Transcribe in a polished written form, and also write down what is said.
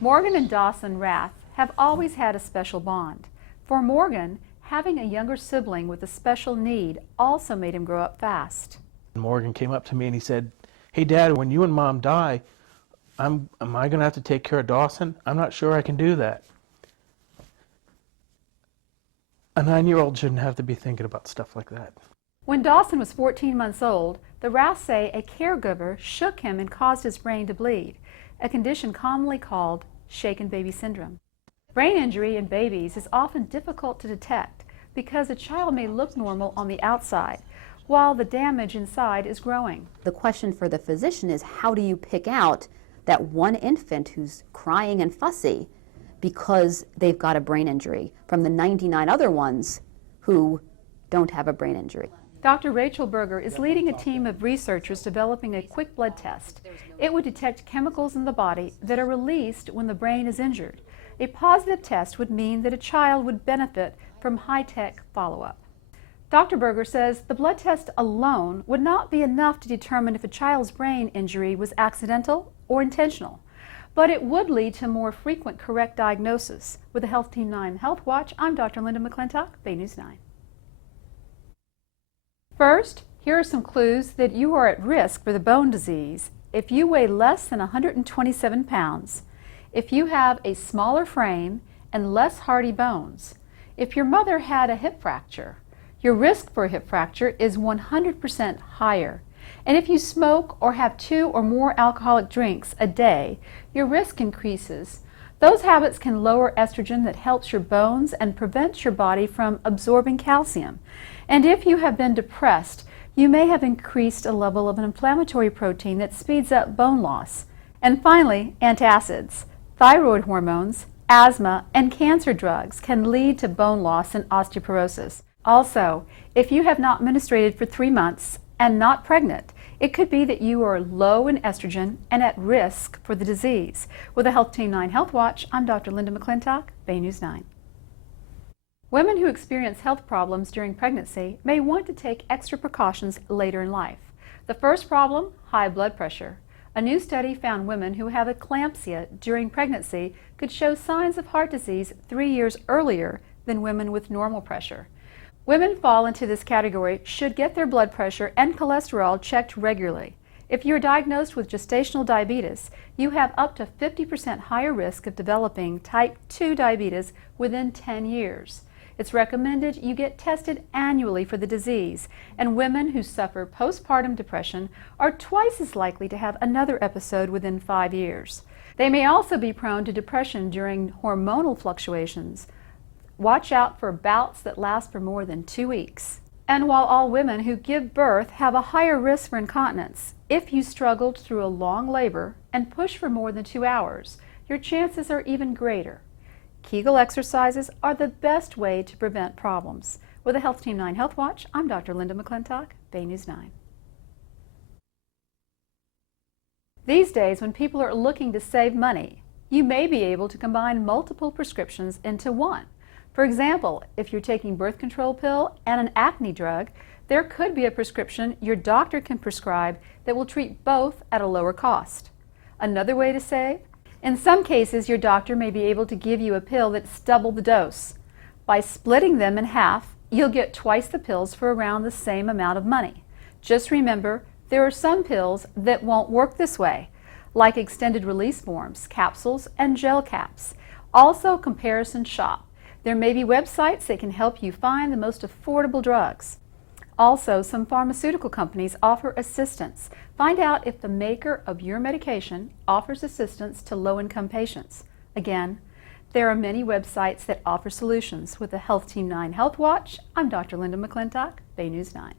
Morgan and Dawson Rath have always had a special bond. For Morgan, having a younger sibling with a special need also made him grow up fast. Morgan came up to me and he said, "Hey Dad, when you and Mom die, am I going to have to take care of Dawson? I'm not sure I can do that." A 9-year-old shouldn't have to be thinking about stuff like that. When Dawson was 14 months old, the Raths say a caregiver shook him and caused his brain to bleed, a condition commonly called shaken baby syndrome. Brain injury in babies is often difficult to detect because a child may look normal on the outside, while the damage inside is growing. The question for the physician is, how do you pick out that one infant who's crying and fussy because they've got a brain injury from the 99 other ones who don't have a brain injury? Dr. Rachel Berger is leading a team of researchers developing a quick blood test. It would detect chemicals in the body that are released when the brain is injured. A positive test would mean that a child would benefit from high-tech follow-up. Dr. Berger says the blood test alone would not be enough to determine if a child's brain injury was accidental or intentional, but it would lead to more frequent correct diagnosis. With the Health Team 9 Health Watch, I'm Dr. Linda McClintock, Bay News 9. First, here are some clues that you are at risk for the bone disease if you weigh less than 127 pounds, if you have a smaller frame and less hardy bones, if your mother had a hip fracture. Your risk for a hip fracture is 100% higher. And if you smoke or have 2 or more alcoholic drinks a day, your risk increases. Those habits can lower estrogen that helps your bones and prevents your body from absorbing calcium. And if you have been depressed, you may have increased a level of an inflammatory protein that speeds up bone loss. And finally, antacids, thyroid hormones, asthma, and cancer drugs can lead to bone loss and osteoporosis. Also, if you have not menstruated for 3 months and not pregnant, it could be that you are low in estrogen and at risk for the disease. With the Health Team 9 Health Watch, I'm Dr. Linda McClintock, Bay News 9. Women who experience health problems during pregnancy may want to take extra precautions later in life. The first problem, high blood pressure. A new study found women who have eclampsia during pregnancy could show signs of heart disease 3 years earlier than women with normal pressure. Women fall into this category should get their blood pressure and cholesterol checked regularly. If you are diagnosed with gestational diabetes, you have up to 50% higher risk of developing type 2 diabetes within 10 years. It's recommended you get tested annually for the disease, and women who suffer postpartum depression are twice as likely to have another episode within 5 years. They may also be prone to depression during hormonal fluctuations. Watch out for bouts that last for more than 2 weeks. And while all women who give birth have a higher risk for incontinence, if you struggled through a long labor and push for more than 2 hours, your chances are even greater. Kegel exercises are the best way to prevent problems. With the Health Team 9 Health Watch, I'm Dr. Linda McClintock, Bay News 9. These days, when people are looking to save money, you may be able to combine multiple prescriptions into one. For example, if you're taking birth control pill and an acne drug, there could be a prescription your doctor can prescribe that will treat both at a lower cost. Another way to save? In some cases, your doctor may be able to give you a pill that's double the dose. By splitting them in half, you'll get twice the pills for around the same amount of money. Just remember, there are some pills that won't work this way, like extended release forms, capsules, and gel caps. Also, comparison shop. There may be websites that can help you find the most affordable drugs. Also, some pharmaceutical companies offer assistance. Find out if the maker of your medication offers assistance to low-income patients. Again, there are many websites that offer solutions. With the Health Team 9 Health Watch, I'm Dr. Linda McClintock, Bay News 9.